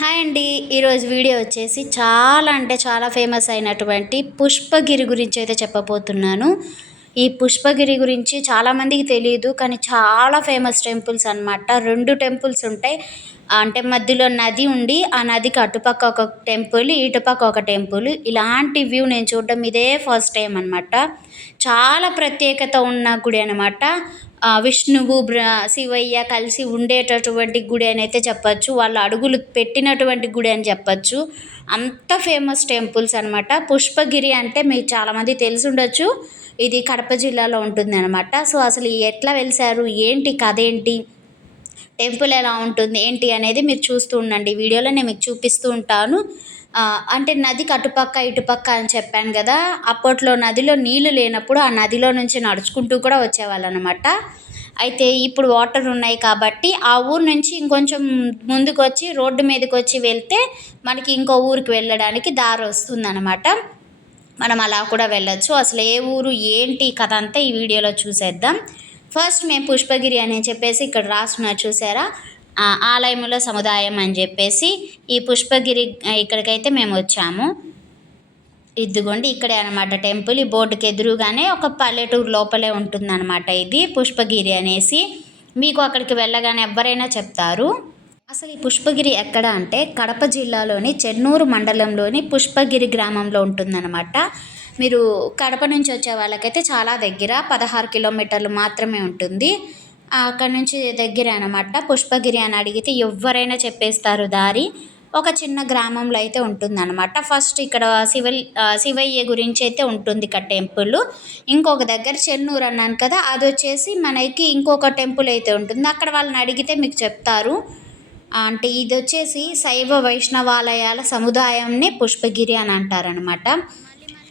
Hi అండి. ఈరోజు video వచ్చేసి చాలా అంటే చాలా ఫేమస్ అయినటువంటి పుష్పగిరి గురించి అయితే చెప్పబోతున్నాను. ఈ పుష్పగిరి గురించి చాలామందికి తెలియదు, కానీ చాలా ఫేమస్ టెంపుల్స్ అనమాట. 2 టెంపుల్స్ ఉంటాయి. అంటే మధ్యలో నది ఉండి, ఆ నదికి అటుపక్క ఒక టెంపుల్, ఇటుపక్క ఒక టెంపుల్. ఇలాంటి వ్యూ నేను చూడడం ఇదే ఫస్ట్ టైం అనమాట. చాలా ప్రత్యేకత ఉన్న గుడి అనమాట. విష్ణువు, శివయ్య కలిసి ఉండేటటువంటి గుడి అని అయితే చెప్పచ్చు. వాళ్ళ అడుగులు పెట్టినటువంటి గుడి అని చెప్పచ్చు. అంత ఫేమస్ టెంపుల్స్ అనమాట. పుష్పగిరి అంటే మీకు చాలామంది తెలిసి ఉండొచ్చు. ఇది కడప జిల్లాలో ఉంటుంది అనమాట. సో అసలు ఎట్లా వెలిసారు, ఏంటి కథ, ఏంటి టెంపుల్ ఎలా ఉంటుంది ఏంటి అనేది మీరు చూస్తూ ఉండండి. వీడియోలో నేను మీకు చూపిస్తూ ఉంటాను. అంటే నదికి అటుపక్క ఇటుపక్క అని చెప్పాను కదా. అప్పట్లో నదిలో నీళ్లు లేనప్పుడు ఆ నదిలో నుంచి నడుచుకుంటూ కూడా వచ్చేవాళ్ళనమాట. అయితే ఇప్పుడు వాటర్ ఉన్నాయి కాబట్టి ఆ ఊరు నుంచి ఇంకొంచెం ముందుకు వచ్చి రోడ్డు మీదకి వచ్చి వెళ్తే మనకి ఇంకో ఊరికి వెళ్ళడానికి దారి వస్తుందన్నమాట. మనం అలా కూడా వెళ్ళొచ్చు. అసలు ఏ ఊరు ఏంటి కథ అంతా ఈ వీడియోలో చూసేద్దాం. ఫస్ట్ మేము పుష్పగిరి అని చెప్పేసి ఇక్కడ రాస్తున్నారు చూసారా, ఆలయముల సముదాయం అని చెప్పేసి ఈ పుష్పగిరి ఇక్కడికైతే మేము వచ్చాము. ఇదిగోండి ఇక్కడే అనమాట టెంపుల్. ఈ బోర్డుకి ఎదురుగానే ఒక పల్లెటూరు లోపలే ఉంటుందన్నమాట ఇది పుష్పగిరి అనేసి. మీకు అక్కడికి వెళ్ళగానే ఎవరైనా చెప్తారు. అసలు ఈ పుష్పగిరి ఎక్కడ అంటే కడప జిల్లాలోని చెన్నూరు మండలంలోని పుష్పగిరి గ్రామంలో ఉంటుందన్నమాట. మీరు కడప నుంచి వచ్చే వాళ్ళకైతే చాలా దగ్గర, 16 కిలోమీటర్లు మాత్రమే ఉంటుంది. అక్కడ నుంచి దగ్గరే అనమాట. పుష్పగిరి అని అడిగితే ఎవరైనా చెప్పేస్తారు దారి. ఒక చిన్న గ్రామంలో అయితే ఉంటుందన్నమాట. ఫస్ట్ ఇక్కడ శివయ్య గురించి అయితే ఉంటుంది ఇక్కడ టెంపుల్. ఇంకొక దగ్గర చెన్నూరు అన్నాను కదా, అది వచ్చేసి మనకి ఇంకొక టెంపుల్ అయితే ఉంటుంది. అక్కడ వాళ్ళని అడిగితే మీకు చెప్తారు. అంటే ఇది వచ్చేసి శైవ వైష్ణవాలయాల సముదాయంని పుష్పగిరి అని అంటారనమాట.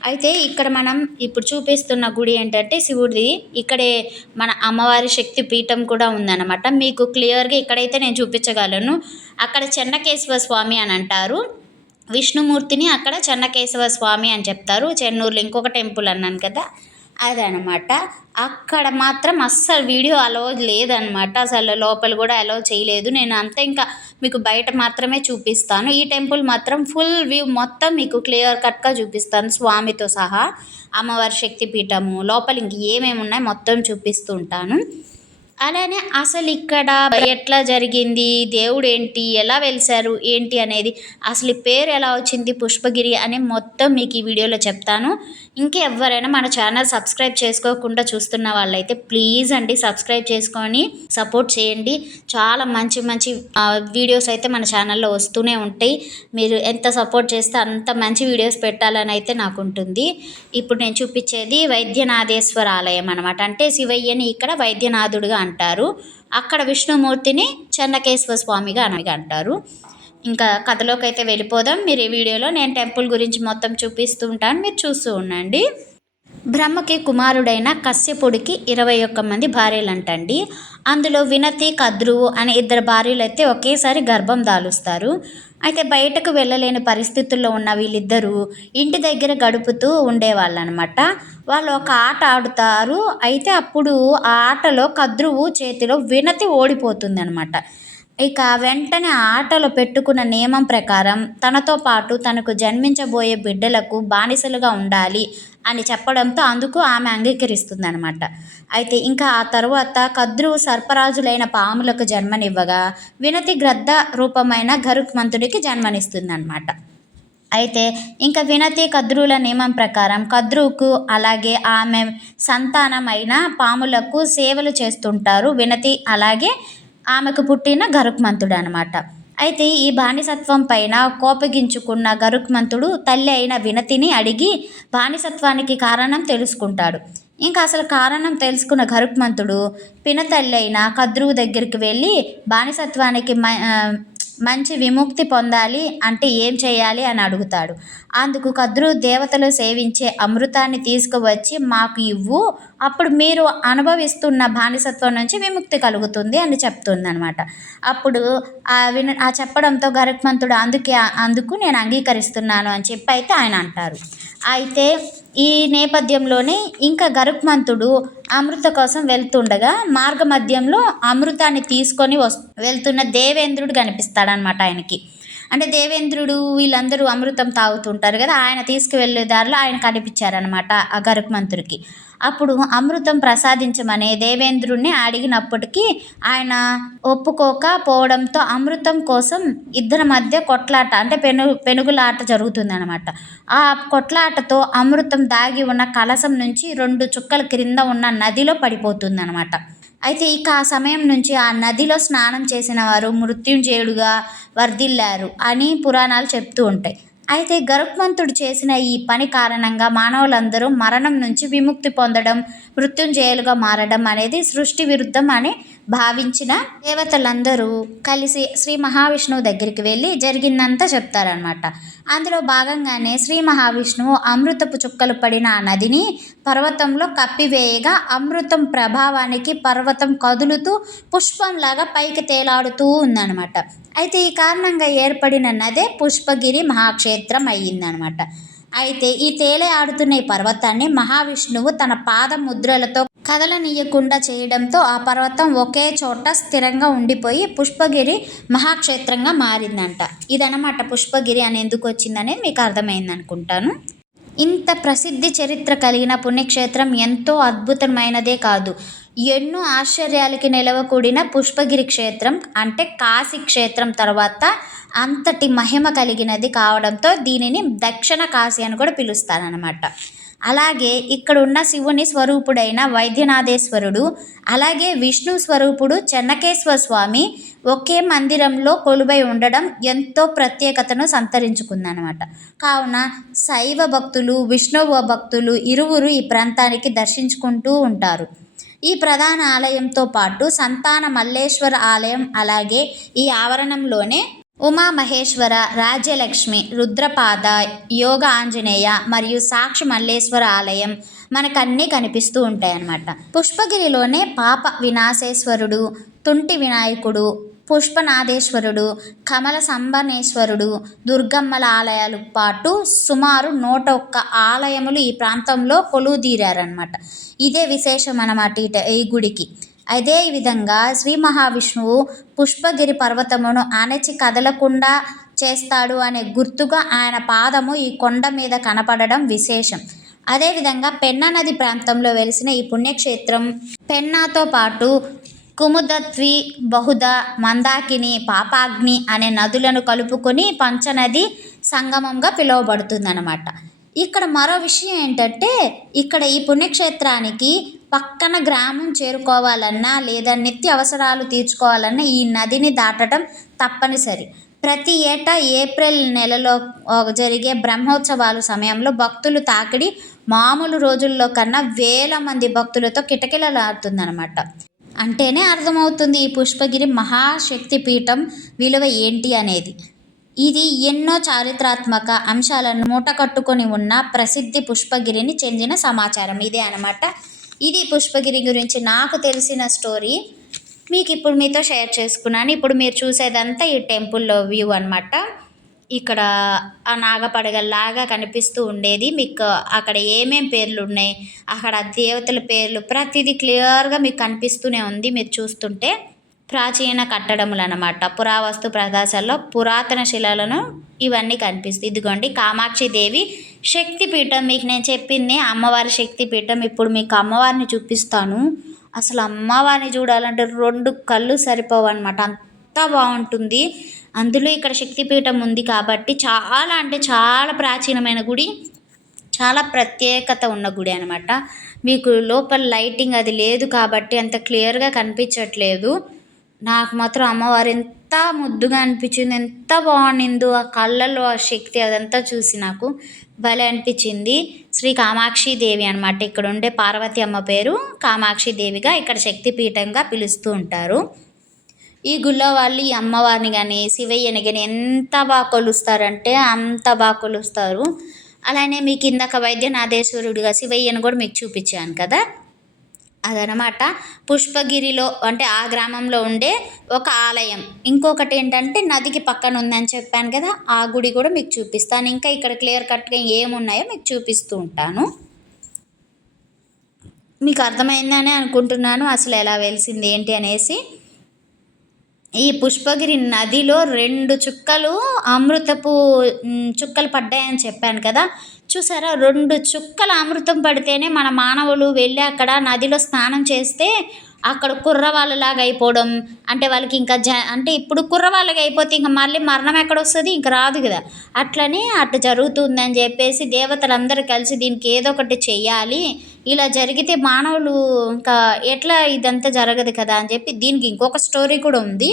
అయితే ఇక్కడ మనం ఇప్పుడు చూపిస్తున్న గుడి ఏంటంటే శివుడిది. ఇక్కడే మన అమ్మవారి శక్తి పీఠం కూడా ఉందన్నమాట. మీకు క్లియర్గా ఇక్కడైతే నేను చూపించగలను. అక్కడ చెన్నకేశవ స్వామి అని అంటారు. విష్ణుమూర్తిని అక్కడ చెన్నకేశవ స్వామి అని చెప్తారు. చెన్నూరులో ఇంకొక టెంపుల్ అన్నాను కదా, అదనమాట. అక్కడ మాత్రం అస్సలు వీడియో అలో లేదనమాట. అసలు లోపల కూడా అలో చేయలేదు. నేను అంతా ఇంకా మీకు బయట మాత్రమే చూపిస్తాను. ఈ టెంపుల్ మాత్రం ఫుల్ వ్యూ మొత్తం మీకు క్లియర్ కట్గా చూపిస్తాను, స్వామితో సహా. అమ్మవారి శక్తిపీఠము లోపల ఇంక ఏమేమి ఉన్నాయి మొత్తం చూపిస్తూ ఉంటాను. అలానే అసలు ఇక్కడ ఎట్లా జరిగింది, దేవుడు ఏంటి, ఎలా వెలిసారు ఏంటి అనేది, అసలు పేరు ఎలా వచ్చింది పుష్పగిరి అని మొత్తం మీకు ఈ వీడియోలో చెప్తాను. ఇంకెవరైనా మన ఛానల్ సబ్స్క్రైబ్ చేసుకోకుండా చూస్తున్న వాళ్ళైతే ప్లీజ్ అండి సబ్స్క్రైబ్ చేసుకొని సపోర్ట్ చేయండి. చాలా మంచి మంచి వీడియోస్ అయితే మన ఛానల్లో వస్తూనే ఉంటాయి. మీరు ఎంత సపోర్ట్ చేస్తే అంత మంచి వీడియోస్ పెట్టాలని అయితే నాకు ఉంటుంది. ఇప్పుడు నేను చూపించేది వైద్యనాథేశ్వర ఆలయం అనమాట. అంటే శివయ్యని ఇక్కడ వైద్యనాథుడుగా అంటారు. అక్కడ విష్ణుమూర్తిని చెన్నకేశ్వర స్వామిగా అంటారు. ఇంకా కథలోకి అయితే వెళ్ళిపోదాం. మీరు ఈ వీడియోలో నేను టెంపుల్ గురించి మొత్తం చూపిస్తూ ఉంటాను, మీరు చూస్తూ ఉండండి. బ్రహ్మకి కుమారుడైన కశ్యపుడికి 21 మంది భార్యలు అంటండి. అందులో వినతి, కద్రువు అనే 2 భార్యలు అయితే ఒకేసారి గర్భం దాలుస్తారు. అయితే బయటకు వెళ్ళలేని పరిస్థితుల్లో ఉన్న వీళ్ళిద్దరూ ఇంటి దగ్గర గడుపుతూ ఉండేవాళ్ళు అనమాట. వాళ్ళు ఒక ఆట ఆడుతారు. అయితే అప్పుడు ఆ ఆటలో కద్రువు చేతిలో వినతి ఓడిపోతుంది అనమాట. ఇక వెంటనే ఆ ఆటలో పెట్టుకున్న నియమం ప్రకారం తనతో పాటు తనకు జన్మించబోయే బిడ్డలకు బానిసలుగా ఉండాలి అని చెప్పడంతో అందుకు ఆమె అంగీకరిస్తుందనమాట. అయితే ఇంకా ఆ తర్వాత కద్రువు సర్పరాజులైన పాములకు జన్మనివ్వగా వినతి గ్రద్ద రూపమైన గరుత్మంతుడికి జన్మనిస్తుందన్నమాట. అయితే ఇంకా వినతి కద్రువుల నియమం ప్రకారం కద్రువుకు అలాగే ఆమె సంతానమైన పాములకు సేవలు చేస్తుంటారు వినతి అలాగే ఆమెకు పుట్టిన గరుత్మంతుడు అనమాట. అయితే ఈ బానిసత్వం పైన కోపగించుకున్న గరుత్మంతుడు తల్లి అయిన వినతిని అడిగి బానిసత్వానికి కారణం తెలుసుకుంటాడు. ఇంకా అసలు కారణం తెలుసుకున్న గరుత్మంతుడు పినతల్లి అయిన కద్రువు దగ్గరికి వెళ్ళి బానిసత్వానికి మంచి విముక్తి పొందాలి అంటే ఏం చేయాలి అని అడుగుతాడు. అందుకు కద్రువు దేవతలు సేవించే అమృతాన్ని తీసుకువచ్చి మాకు ఇవ్వు, అప్పుడు మీరు అనుభవిస్తున్న బానిసత్వం నుంచి విముక్తి కలుగుతుంది అని చెప్తుందనమాట. అప్పుడు ఆ చెప్పడంతో గరుత్మంతుడు అందుకు నేను అంగీకరిస్తున్నాను అని చెప్పి అయితే ఆయన అంటారు. అయితే ఈ నేపథ్యంలోనే ఇంకా గరుత్మంతుడు అమృత కోసం వెళ్తుండగా మార్గమధ్యంలో అమృతాన్ని తీసుకొని వెళ్తున్న దేవేంద్రుడు కనిపిస్తాడనమాట ఆయనకి. అంటే దేవేంద్రుడు వీళ్ళందరూ అమృతం తాగుతుంటారు కదా, ఆయన తీసుకువెళ్ళే దారిలో ఆయన కనిపించారనమాట ఆ గరుత్మంతుడికి. అప్పుడు అమృతం ప్రసాదించమని దేవేంద్రుడిని అడిగినప్పటికీ ఆయన ఒప్పుకోకపోవడంతో అమృతం కోసం ఇద్దరి మధ్య కొట్లాట, అంటే పెనుగులాట జరుగుతుందన్నమాట. ఆ కొట్లాటతో అమృతం దాగి ఉన్న కలశం నుంచి 2 చుక్కల క్రింద ఉన్న నదిలో పడిపోతుందన్నమాట. అయితే ఇక ఆ సమయం నుంచి ఆ నదిలో స్నానం చేసిన వారు మృత్యుంజయుడుగా వర్ధిల్లారు అని పురాణాలు చెప్తూ ఉంటాయి. అయితే గరుత్మంతుడు చేసిన ఈ పని కారణంగా మానవులందరూ మరణం నుంచి విముక్తి పొందడం, మృత్యుంజయులుగా మారడం అనేది సృష్టి విరుద్ధం అని భావించిన దేవతలందరూ కలిసి శ్రీ మహావిష్ణువు దగ్గరికి వెళ్ళి జరిగిందంతా చెప్తారనమాట. అందులో భాగంగానే శ్రీ మహావిష్ణువు అమృతపు చుక్కలు పడిన ఆ నదిని పర్వతంలో కప్పివేయగా అమృతం ప్రభావానికి పర్వతం కదులుతూ పుష్పంలాగా పైకి తేలాడుతూ ఉందన్నమాట. అయితే ఈ కారణంగా ఏర్పడిన నదే పుష్పగిరి మహాక్షేత్రం అయ్యిందనమాట. అయితే ఈ తేలే ఆడుతున్న ఈ పర్వతాన్ని మహావిష్ణువు తన పాద ముద్రలతో కదలనీయకుండా చేయడంతో ఆ పర్వతం ఒకే చోట స్థిరంగా ఉండిపోయి పుష్పగిరి మహాక్షేత్రంగా మారిందంట. ఇదనమాట పుష్పగిరి అని ఎందుకు వచ్చిందనేది మీకు అర్థమైంది అనుకుంటాను. ఇంత ప్రసిద్ధి చరిత్ర కలిగిన పుణ్యక్షేత్రం ఎంతో అద్భుతమైనదే కాదు, ఎన్నో ఆశ్చర్యాలకి నెలవకూడిన పుష్పగిరి క్షేత్రం అంటే కాశీ క్షేత్రం తర్వాత అంతటి మహిమ కలిగినది కావడంతో దీనిని దక్షిణ కాశీ అని కూడా పిలుస్తారనమాట. అలాగే ఇక్కడ ఉన్న శివుని స్వరూపుడైన వైద్యనాథేశ్వరుడు, అలాగే విష్ణు స్వరూపుడు చెన్నకేశ్వర స్వామి ఒకే మందిరంలో కొలువై ఉండడం ఎంతో ప్రత్యేకతను సంతరించుకుందనమాట. కావున శైవ భక్తులు, విష్ణువు భక్తులు ఇరువురు ఈ ప్రాంతానికి దర్శించుకుంటూ ఉంటారు. ఈ ప్రధాన ఆలయంతో పాటు సంతాన మల్లేశ్వర ఆలయం, అలాగే ఈ ఆవరణంలోనే ఉమామహేశ్వర, రాజ్యలక్ష్మి, రుద్రపాద, యోగ ఆంజనేయ మరియు సాక్షి మల్లేశ్వర ఆలయం మనకన్నీ కనిపిస్తూ ఉంటాయన్నమాట. పుష్పగిరిలోనే పాప వినాశేశ్వరుడు, తుంటి వినాయకుడు, పుష్పనాథేశ్వరుడు, కమల సంబనేశ్వరుడు, దుర్గమ్మల ఆలయాలు పాటు సుమారు 101 ఆలయములు ఈ ప్రాంతంలో కొలువుదీరారనమాట. ఇదే విశేషం అన్నమాట ఈ గుడికి. అదే విధంగా శ్రీ మహావిష్ణువు పుష్పగిరి పర్వతమును అణచి కదలకుండా చేస్తాడు అనే గుర్తుగా ఆయన పాదము ఈ కొండ మీద కనపడడం విశేషం. అదేవిధంగా పెన్నా నది ప్రాంతంలో వెలిసిన ఈ పుణ్యక్షేత్రం పెన్నాతో పాటు కుముదత్వి, బహుద, మందాకిని, పాపాగ్ని అనే నదులను కలుపుకొని పంచనది సంగమంగా పిలువబడుతుందన్నమాట. ఇక్కడ మరో విషయం ఏంటంటే, ఇక్కడ ఈ పుణ్యక్షేత్రానికి పక్కన గ్రామం చేరుకోవాలన్నా లేదా నిత్య అవసరాలు తీర్చుకోవాలన్నా ఈ నదిని దాటడం తప్పనిసరి. ప్రతి ఏటా ఏప్రిల్ నెలలో జరిగే బ్రహ్మోత్సవాల సమయంలో భక్తులు తాకిడి మామూలు రోజుల్లో కన్నా వేల మంది భక్తులతో కిటకిలలాడుతుందన్నమాట. అంటేనే అర్థమవుతుంది ఈ పుష్పగిరి మహాశక్తిపీఠం విలువ ఏంటి అనేది. ఇది ఎన్నో చారిత్రాత్మక అంశాలను మూటకట్టుకొని ఉన్న ప్రసిద్ధి పుష్పగిరిని చెందిన సమాచారం ఇదే అనమాట. ఇది పుష్పగిరి గురించి నాకు తెలిసిన స్టోరీ మీకు ఇప్పుడు మీతో షేర్ చేసుకున్నాను. ఇప్పుడు మీరు చూసేదంతా ఈ టెంపుల్లో వ్యూ అనమాట. ఇక్కడ ఆ నాగపడగల్లాగా కనిపిస్తూ ఉండేది మీకు. అక్కడ ఏమేం పేర్లు ఉన్నాయి, అక్కడ దేవతల పేర్లు ప్రతిదీ క్లియర్గా మీకు కనిపిస్తూనే ఉంది మీరు చూస్తుంటే. ప్రాచీన కట్టడములు అన్నమాట. పురావస్తు ప్రదేశాల్లో పురాతన శిలలను ఇవన్నీ కనిపిస్తాయి. ఇదిగోండి కామాక్షిదేవి శక్తిపీఠం. మీకు నేను చెప్పింది అమ్మవారి శక్తిపీఠం. ఇప్పుడు మీకు అమ్మవారిని చూపిస్తాను. అసలు అమ్మవారిని చూడాలంటే 2 కళ్ళు సరిపోవు అనమాట, అంత బాగుంటుంది. అందులో ఇక్కడ శక్తిపీఠం ఉంది కాబట్టి చాలా అంటే చాలా ప్రాచీనమైన గుడి, చాలా ప్రత్యేకత ఉన్న గుడి అనమాట. మీకు లోపల లైటింగ్ అది లేదు కాబట్టి అంత క్లియర్గా కనిపించట్లేదు. నాకు మాత్రం అమ్మవారు ఎంత ముద్దుగా అనిపించింది, ఎంత బాగుండిందో ఆ కళ్ళల్లో ఆ శక్తి అదంతా చూసి నాకు భలే అనిపించింది. శ్రీ కామాక్షి దేవి అనమాట. ఇక్కడ ఉండే పార్వతి అమ్మ పేరు కామాక్షి దేవిగా, ఇక్కడ శక్తిపీఠంగా పిలుస్తూ ఉంటారు. ఈ గుళ్ళో వాళ్ళు ఈ అమ్మవారిని కానీ శివయ్యని కానీ ఎంత బాగా కొలుస్తారంటే అంత బాగా కొలుస్తారు. అలానే మీకు ఇందాక వైద్యనాథేశ్వరుడిగా శివయ్యను కూడా మీకు చూపించాను కదా, అదనమాట పుష్పగిరిలో అంటే ఆ గ్రామంలో ఉండే ఒక ఆలయం. ఇంకొకటి ఏంటంటే నదికి పక్కన ఉందని చెప్పాను కదా, ఆ గుడి కూడా మీకు చూపిస్తాను. ఇంకా ఇక్కడ క్లియర్ కట్గా ఏమున్నాయో మీకు చూపిస్తూ ఉంటాను. మీకు అర్థమైందని అనుకుంటున్నాను అసలు ఎలా వెలిసింది ఏంటి అనేసి. ఈ పుష్పగిరి నదిలో 2 చుక్కలు అమృతపు చుక్కలు పడ్డాయని చెప్పాను కదా! చూసారా 2 చుక్కల అమృతం పడితేనే మన మానవులు వెళ్ళి అక్కడ నదిలో స్నానం చేస్తే అక్కడ కుర్రవాళ్ళలాగా అయిపోవడం. అంటే వాళ్ళకి ఇంకా అంటే ఇప్పుడు కుర్రవాళ్ళగా అయిపోతే ఇంక మళ్ళీ మరణం ఎక్కడొస్తది? ఇంక రాదు గదా! అట్లని అట్లా జరుగుతుందని జెప్పేసి దేవతలందరూ కలిసి దీనికి ఏదో ఒకటి చెయ్యాలి. ఇలా జరిగితే మానవులు ఇంకా ఎట్లా ఇదంతా జరగదు కదా! అని చెప్పి దీనికి ఇంకొక స్టోరీ కూడా ఉంది.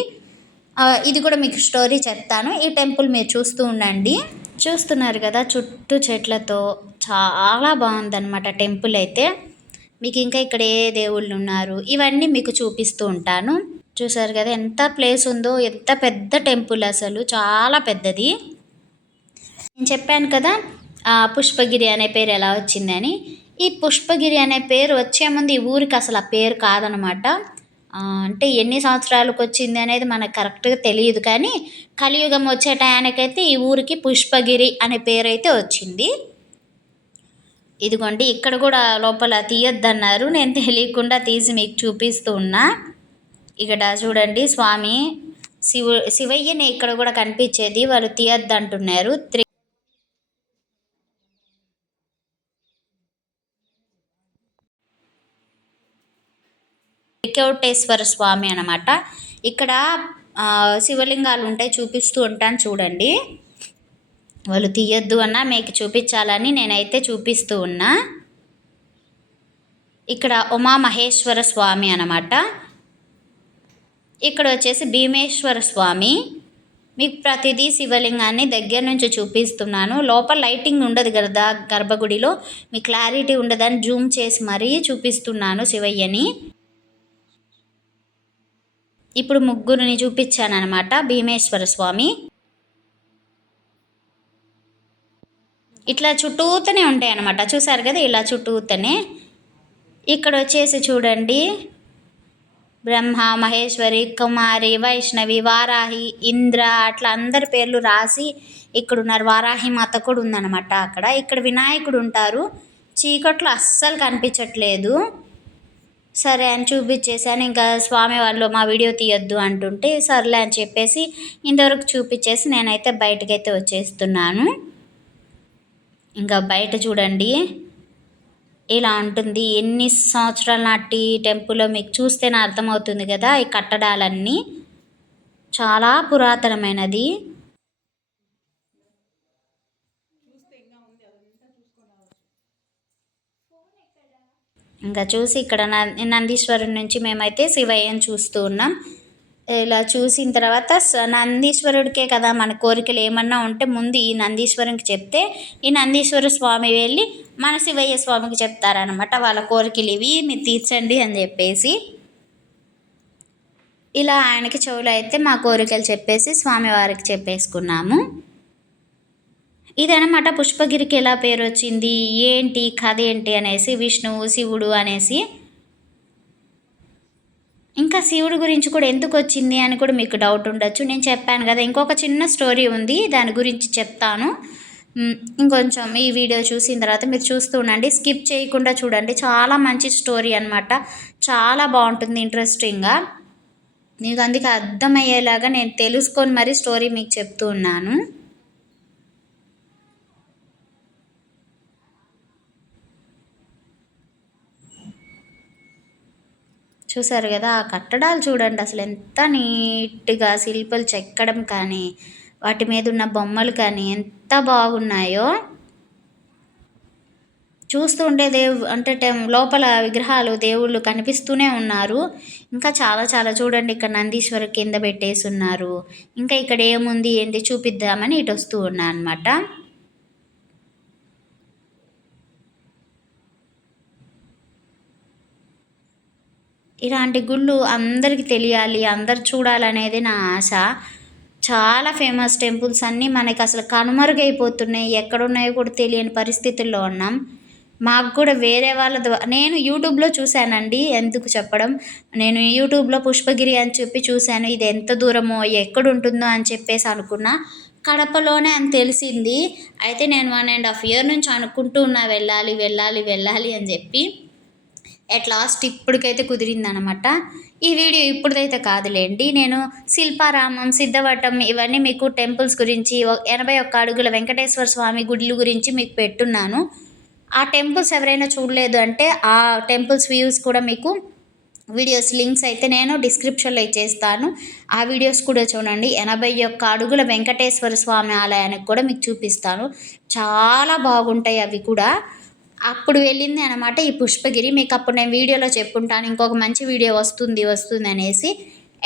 ఇది కూడా మీకు స్టోరీ చెప్తాను. ఈ టెంపుల్ మీరు చూస్తూ ఉండండి. చూస్తున్నారు కదా చుట్టూ చెట్లతో చాలా బాగుందన్నమాట టెంపుల్ అయితే. మీకు ఇంకా ఇక్కడ ఏ దేవుళ్ళు ఉన్నారు ఇవన్నీ మీకు చూపిస్తూ ఉంటాను. చూసారు కదా ఎంత ప్లేస్ ఉందో, ఎంత పెద్ద టెంపుల్, అసలు చాలా పెద్దది. నేను చెప్పాను కదా పుష్పగిరి అనే పేరు ఎలా వచ్చిందని. ఈ పుష్పగిరి అనే పేరు వచ్చే ముందు ఈ ఊరికి అసలు ఆ పేరు కాదనమాట. అంటే ఎన్ని సంవత్సరాలకు వచ్చింది అనేది మనకు కరెక్ట్గా తెలియదు, కానీ కలియుగం వచ్చే టయానికైతే ఈ ఊరికి పుష్పగిరి అనే పేరు అయితే వచ్చింది. ఇదిగోండి ఇక్కడ కూడా లోపల తీయొద్దన్నారు, నేను తెలియకుండా తీసి మీకు చూపిస్తూ ఉన్నా. ఇక్కడ చూడండి స్వామి శివయ్యనే ఇక్కడ కూడా కనిపించేది, వాళ్ళు తీయొద్దంటున్నారు. త్రికోటేశ్వర స్వామి అనమాట. ఇక్కడ శివలింగాలు ఉంటాయి, చూపిస్తూ ఉంటాను చూడండి. వాళ్ళు తీయొద్దు అన్నా మీకు చూపించాలని నేనైతే చూపిస్తూ ఉన్నా. ఇక్కడ ఉమామహేశ్వర స్వామి అనమాట. ఇక్కడ వచ్చేసి భీమేశ్వర స్వామి. మీకు ప్రతిదీ శివలింగాన్ని దగ్గర నుంచి చూపిస్తున్నాను. లోపల లైటింగ్ ఉండదు కదా గర్భగుడిలో, మీ క్లారిటీ ఉండదని జూమ్ చేసి మరీ చూపిస్తున్నాను శివయ్యని. ఇప్పుడు ముగ్గురిని చూపించాను అనమాట. భీమేశ్వర స్వామి ఇట్లా చుట్టూతనే ఉంటాయి అన్నమాట. చూసారు కదా ఇలా చుట్టూతనే. ఇక్కడ వచ్చేసి చూడండి బ్రహ్మ, మహేశ్వరి, కుమారి, వైష్ణవి, వారాహి, ఇంద్ర అట్లా అందరి పేర్లు రాసి ఇక్కడ ఉన్నారు. వారాహి మాత కూడా ఉందన్నమాట అక్కడ. ఇక్కడ వినాయకుడు ఉంటారు. చీకట్లో అస్సలు కనిపించట్లేదు. సరే అని చూపించేసాను. ఇంకా స్వామి వాళ్ళు మా వీడియో తీయొద్దు అంటుంటే సర్లే అని చెప్పేసి ఇంతవరకు చూపించేసి నేనైతే బయటకైతే వచ్చేస్తున్నాను. ఇంకా బయట చూడండి ఇలా ఉంటుంది. ఎన్ని సంవత్సరాల నాటి టెంపుల్లో మీకు చూస్తేనే అర్థమవుతుంది కదా. ఈ కట్టడాలన్నీ చాలా పురాతనమైనది. ఇంకా చూసి ఇక్కడ నందీశ్వరం నుంచి మేమైతే శివయ్యని చూస్తూ ఉన్నాం. ఇలా చూసిన తర్వాత నందీశ్వరుడికే కదా మన కోరికలు ఏమన్నా ఉంటే ముందు ఈ నందీశ్వరునికి చెప్తే ఈ నందీశ్వర స్వామి వెళ్ళి మన శివయ్య స్వామికి చెప్తారనమాట. వాళ్ళ కోరికలు ఇవి మీరు తీర్చండి అని చెప్పేసి ఇలా ఆయనకి చెవులు అయితే మా కోరికలు చెప్పేసి స్వామివారికి చెప్పేసుకున్నాము. ఇదనమాట పుష్పగిరికి ఎలా పేరు వచ్చింది, ఏంటి కథ ఏంటి అనేసి, విష్ణువు శివుడు అనేసి. ఇంకా శివుడు గురించి కూడా ఎందుకు వచ్చింది అని కూడా మీకు డౌట్ ఉండొచ్చు. నేను చెప్పాను కదా ఇంకొక చిన్న స్టోరీ ఉంది, దాని గురించి చెప్తాను. ఇంకొంచెం ఈ వీడియో చూసిన తర్వాత మీరు చూస్తూ ఉండండి, స్కిప్ చేయకుండా చూడండి. చాలా మంచి స్టోరీ అనమాట, చాలా బాగుంటుంది ఇంట్రెస్టింగ్గా. మీకు అందుకే అర్థమయ్యేలాగా నేను తెలుసుకొని మరీ స్టోరీ మీకు చెప్తూ ఉన్నాను. చూసారు కదా ఆ కట్టడాలు చూడండి అసలు ఎంత నీట్గా శిల్పాలు చెక్కడం కానీ వాటి మీద ఉన్న బొమ్మలు కానీ ఎంత బాగున్నాయో. చూస్తుంటే అంటే లోపల విగ్రహాలు దేవుళ్ళు కనిపిస్తూనే ఉన్నారు. ఇంకా చాలా చాలా చూడండి, ఇక్కడ నందీశ్వరు కింద పెట్టేసి ఉన్నారు. ఇంకా ఇక్కడ ఏముంది ఏంటి చూపిద్దామని ఇటు వస్తూ ఉన్నా అనమాట. ఇలాంటి గుళ్ళు అందరికీ తెలియాలి, అందరు చూడాలనేది నా ఆశ. చాలా ఫేమస్ టెంపుల్స్ అన్నీ మనకి అసలు కనుమరుగైపోతున్నాయి, ఎక్కడున్నాయో కూడా తెలియని పరిస్థితుల్లో ఉన్నాం. మాకు కూడా వేరే వాళ్ళ నేను యూట్యూబ్లో చూశానండి, ఎందుకు చెప్పడం, నేను యూట్యూబ్లో పుష్పగిరి అని చెప్పి చూశాను. ఇది ఎంత దూరమో ఎక్కడుంటుందో అని చెప్పేసి అనుకున్నా, కడపలోనే అని తెలిసింది. అయితే నేను 1.5 year నుంచి అనుకుంటూ ఉన్నా వెళ్ళాలి వెళ్ళాలి వెళ్ళాలి అని చెప్పి. ఎట్ లాస్ట్ ఇప్పటికైతే కుదిరిందనమాట. ఈ వీడియో ఇప్పుడుదైతే కాదులేండి. నేను శిల్పారామం, సిద్ధవటం ఇవన్నీ మీకు టెంపుల్స్ గురించి 81 అడుగుల వెంకటేశ్వర స్వామి గుడులు గురించి మీకు పెట్టున్నాను. ఆ టెంపుల్స్ ఎవరైనా చూడలేదు అంటే ఆ టెంపుల్స్ వ్యూస్ కూడా మీకు వీడియోస్ లింక్స్ అయితే నేను డిస్క్రిప్షన్లో ఇచ్చేస్తాను. ఆ వీడియోస్ కూడా చూడండి. 81 అడుగుల వెంకటేశ్వర స్వామి ఆలయానికి కూడా మీకు చూపిస్తాను. చాలా బాగుంటాయి అవి కూడా. అప్పుడు వెళ్ళింది అనమాట ఈ పుష్పగిరి. మీకు అప్పుడు నేను వీడియోలో చెప్పుంటాను ఇంకొక మంచి వీడియో వస్తుంది అనేసి.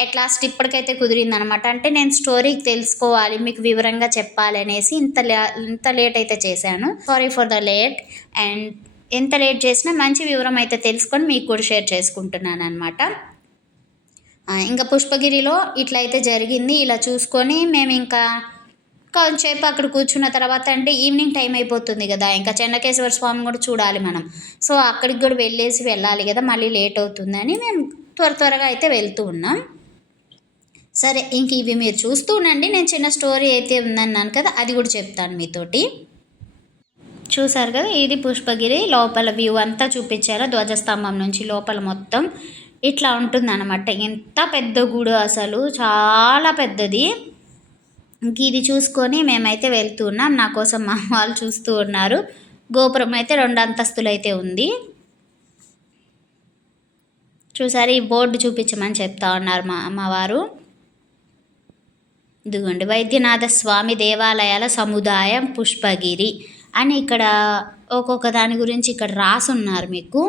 ఎట్ లాస్ట్ ఇప్పటికైతే కుదిరిందనమాట. అంటే నేను స్టోరీకి తెలుసుకోవాలి, మీకు వివరంగా చెప్పాలి అనేసి ఇంత లేట్ అయితే చేశాను. Sorry for the late. And ఎంత లేట్ చేసినా మంచి వివరం అయితే తెలుసుకొని మీకు కూడా షేర్ చేసుకుంటున్నాను అనమాట. ఇంకా పుష్పగిరిలో ఇట్లా అయితే జరిగింది. ఇలా చూసుకొని మేము ఇంకా కొంచెంసేపు అక్కడ కూర్చున్న తర్వాత అంటే ఈవినింగ్ టైం అయిపోతుంది కదా, ఇంకా చెన్నకేశ్వర స్వామి కూడా చూడాలి మనం. సో అక్కడికి కూడా వెళ్ళాలి కదా, మళ్ళీ లేట్ అవుతుందని మేము త్వరగా అయితే వెళ్తూ ఉన్నాం. సరే ఇంక ఇవి మీరు చూస్తూ ఉండండి. నేను చిన్న స్టోరీ అయితే ఉందన్నాను కదా, అది కూడా చెప్తాను మీతోటి. చూసారు కదా, ఇది పుష్పగిరి లోపల వ్యూ అంతా చూపించారు. ధ్వజస్తంభం నుంచి లోపల మొత్తం ఇట్లా ఉంటుందన్నమాట. ఎంత పెద్ద గుడి, అసలు చాలా పెద్దది. ఇంక ఇది చూసుకొని మేమైతే వెళ్తున్నాం. నా కోసం మా వాళ్ళు చూస్తూ ఉన్నారు. గోపురం అయితే 2 అంతస్తులు అయితే ఉంది. చూసారు, ఈ బోర్డు చూపించమని చెప్తా ఉన్నారు మా అమ్మవారు. ఇదిగోండి, వైద్యనాథ స్వామి దేవాలయాల సముదాయం పుష్పగిరి అని ఇక్కడ ఒక్కొక్క దాని గురించి ఇక్కడ రాసున్నారు మీకు.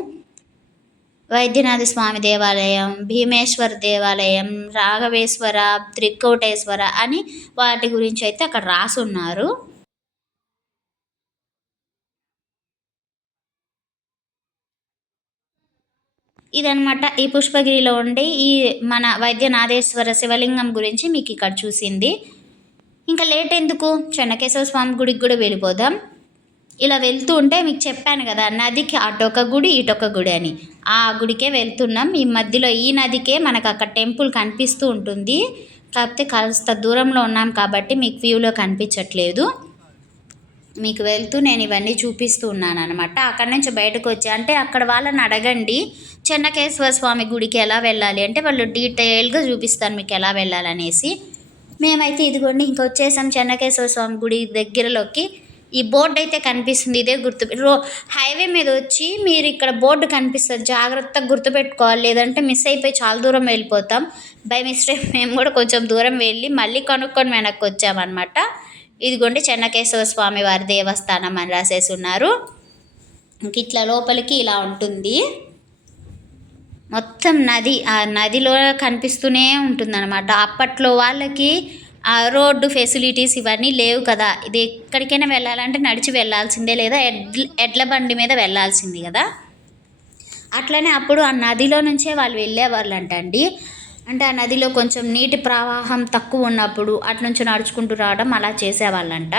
వైద్యనాథ స్వామి దేవాలయం, భీమేశ్వర దేవాలయం, రాఘవేశ్వర, త్రికోటేశ్వర అని వాటి గురించి అయితే అక్కడ రాసున్నారు. ఇదనమాట ఈ పుష్పగిరిలో ఉండే ఈ మన వైద్యనాథేశ్వర శివలింగం గురించి మీకు ఇక్కడ చూసింది. ఇంకా లేట్ ఎందుకు, చెన్నకేశ్వర స్వామి గుడికి కూడా వెళ్ళిపోదాం. ఇలా వెళ్తూ ఉంటే మీకు చెప్పాను కదా, నదికి అటొక గుడి ఇటొక గుడి అని. ఆ గుడికే వెళ్తున్నాం. ఈ మధ్యలో ఈ నదికే మనకు అక్కడ టెంపుల్ కనిపిస్తూ ఉంటుంది. కాకపోతే కాస్త దూరంలో ఉన్నాం కాబట్టి మీకు వ్యూలో కనిపించట్లేదు. మీకు వెళ్తూ నేను ఇవన్నీ చూపిస్తూ ఉన్నాను అనమాట. అక్కడి నుంచి బయటకు వచ్చి అంటే అక్కడ వాళ్ళని అడగండి చెన్నకేశ్వర స్వామి గుడికి ఎలా వెళ్ళాలి అంటే వాళ్ళు డీటెయిల్గా చూపిస్తారు మీకు ఎలా వెళ్ళాలనేసి. మేమైతే ఇదిగోండి ఇంక వచ్చేసాం చెన్నకేశ్వర స్వామి గుడి దగ్గరలోకి. ఈ బోర్డు అయితే కనిపిస్తుంది, ఇదే హైవే మీద వచ్చి మీరు ఇక్కడ బోర్డు కనిపిస్తుంది, జాగ్రత్తగా గుర్తుపెట్టుకోవాలి, లేదంటే మిస్ అయిపోయి చాలా దూరం వెళ్ళిపోతాం. బై మిస్టేక్ మేము కూడా కొంచెం దూరం వెళ్ళి మళ్ళీ కనుక్కొని వెనక్కి వచ్చామన్నమాట. ఇదిగోండి చెన్నకేశ్వర స్వామి వారి దేవస్థానం అని రాసేసి ఉన్నారు. ఇంక ఇట్లా లోపలికి ఇలా ఉంటుంది మొత్తం నది. ఆ నదిలో కనిపిస్తూనే ఉంటుందన్నమాట. అప్పట్లో వాళ్ళకి రోడ్డు ఫెసిలిటీస్ ఇవన్నీ లేవు కదా, ఇది ఎక్కడికైనా వెళ్ళాలంటే నడిచి వెళ్ళాల్సిందే, లేదా ఎడ్ల బండి మీద వెళ్ళాల్సింది కదా. అట్లనే అప్పుడు ఆ నదిలో నుంచే వాళ్ళు వెళ్ళేవాళ్ళు అంటండి. అంటే ఆ నదిలో కొంచెం నీటి ప్రవాహం తక్కువ ఉన్నప్పుడు అటు నుంచి నడుచుకుంటూ రావడం అలా చేసేవాళ్ళంట.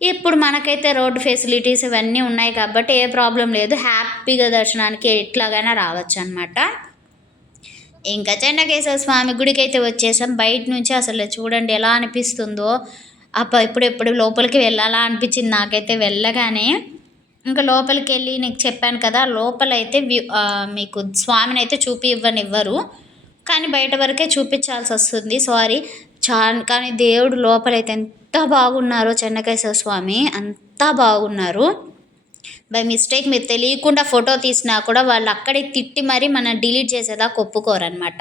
ఇప్పుడు మనకైతే రోడ్డు ఫెసిలిటీస్ ఇవన్నీ ఉన్నాయి కాబట్టి ఏ ప్రాబ్లం లేదు, హ్యాపీగా దర్శనానికి ఎట్లాగైనా రావచ్చు అనమాట. ఇంకా చెన్నకేశ్వర స్వామి గుడికి అయితే వచ్చేసాం. బయట నుంచి అసలు చూడండి ఎలా అనిపిస్తుందో. ఎప్పుడు లోపలికి వెళ్ళాలా అనిపించింది నాకైతే వెళ్ళగానే. ఇంకా లోపలికి వెళ్ళి నీకు చెప్పాను కదా, లోపలైతే మీకు స్వామిని అయితే ఇవ్వరు, కానీ బయట వరకే చూపించాల్సి వస్తుంది. సారీ కానీ దేవుడు లోపలైతే ఎంత బాగున్నారో, చెన్నకేశ్వర స్వామి అంతా బాగున్నారు. బై మిస్టేక్ మీరు తెలియకుండా ఫోటో తీసినా కూడా వాళ్ళు అక్కడే తిట్టి మరీ మనం డిలీట్ చేసేదాకా ఒప్పుకోరనమాట.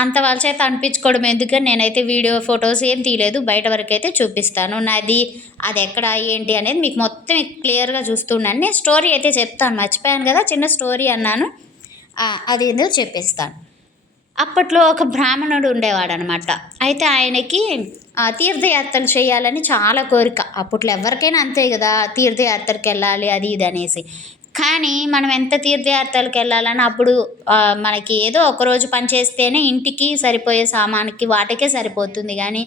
అంత వాళ్ళ చేత అనిపించుకోవడం ఎందుకని నేనైతే వీడియో ఫొటోస్ ఏం తీయలేదు, బయట వరకు అయితే చూపిస్తాను. నాది అది ఎక్కడ ఏంటి అనేది మీకు మొత్తం క్లియర్గా చూస్తున్నాను. నేను స్టోరీ అయితే చెప్తాను, మర్చిపోయాను కదా, చిన్న స్టోరీ అన్నాను, అది ఏందో చెప్పేస్తాను. అప్పట్లో ఒక బ్రాహ్మణుడు ఉండేవాడు అనమాట. అయితే ఆయనకి తీర్థయాత్రలు చేయాలని చాలా కోరిక. అప్పట్లో ఎవరికైనా అంతే కదా, తీర్థయాత్రకి వెళ్ళాలి అది ఇది అనేసి. కానీ మనం ఎంత తీర్థయాత్రలకు వెళ్ళాలని అప్పుడు మనకి ఏదో ఒకరోజు పని చేస్తేనే ఇంటికి సరిపోయే సామానికి వాటికే సరిపోతుంది, కానీ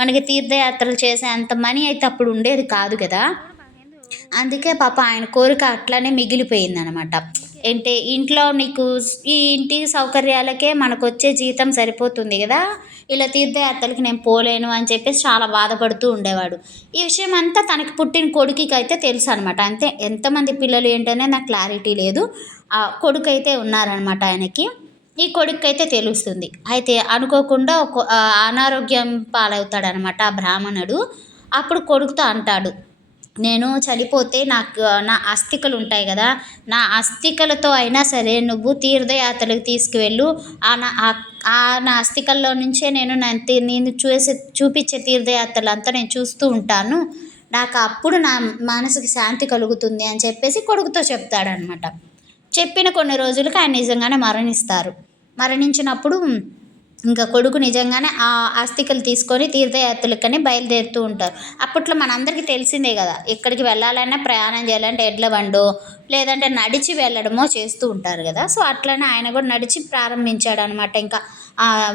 మనకి తీర్థయాత్రలు చేసే అంత మనీ అయితే అప్పుడు ఉండేది కాదు కదా. అందుకే పాప ఆయన కోరిక అట్లానే మిగిలిపోయిందనమాట. ఏంటే ఇంట్లో నీకు ఈ ఇంటి సౌకర్యాలకే మనకొచ్చే జీతం సరిపోతుంది కదా, ఇలా తీర్థయాత్రలకి నేను పోలేను అని చెప్పేసి చాలా బాధపడుతూ ఉండేవాడు. ఈ విషయం అంతా తనకి పుట్టిన కొడుకుకి అయితే తెలుసు అనమాట. అంతే ఎంతమంది పిల్లలు ఏంటనే నాకు క్లారిటీ లేదు. కొడుకైతే ఉన్నారనమాట ఆయనకి. ఈ కొడుక్కయితే తెలుస్తుంది. అయితే అనుకోకుండా అనారోగ్యం పాలవుతాడనమాట ఆ బ్రాహ్మణుడు. అప్పుడు కొడుకుతో అంటాడు, నేను చనిపోతే నాకు నా అస్థికలు ఉంటాయి కదా, నా అస్థికలతో అయినా సరే నువ్వు తీర్థయాత్రలకు తీసుకువెళ్ళు. నా అస్థికల్లో నుంచే నేను చూపించే తీర్థయాత్రలంతా నేను చూస్తూ ఉంటాను. నాకు అప్పుడు నా మనసుకి శాంతి కలుగుతుంది అని చెప్పేసి కొడుకుతో చెప్తాడనమాట. చెప్పిన కొన్ని రోజులకి ఆయన నిజంగానే మరణిస్తారు. మరణించినప్పుడు ఇంకా కొడుకు నిజంగానే ఆ అస్థికలు తీసుకొని తీర్థయాత్రలకని బయలుదేరుతూ ఉంటారు. అప్పట్లో మనందరికీ తెలిసిందే కదా, ఎక్కడికి వెళ్ళాలన్నా ప్రయాణం చేయాలంటే ఎడ్ల బండో లేదంటే నడిచి వెళ్ళడమో చేస్తూ ఉంటారు కదా. సో అట్లనే ఆయన కూడా నడిచి ప్రారంభించాడు అనమాట. ఇంకా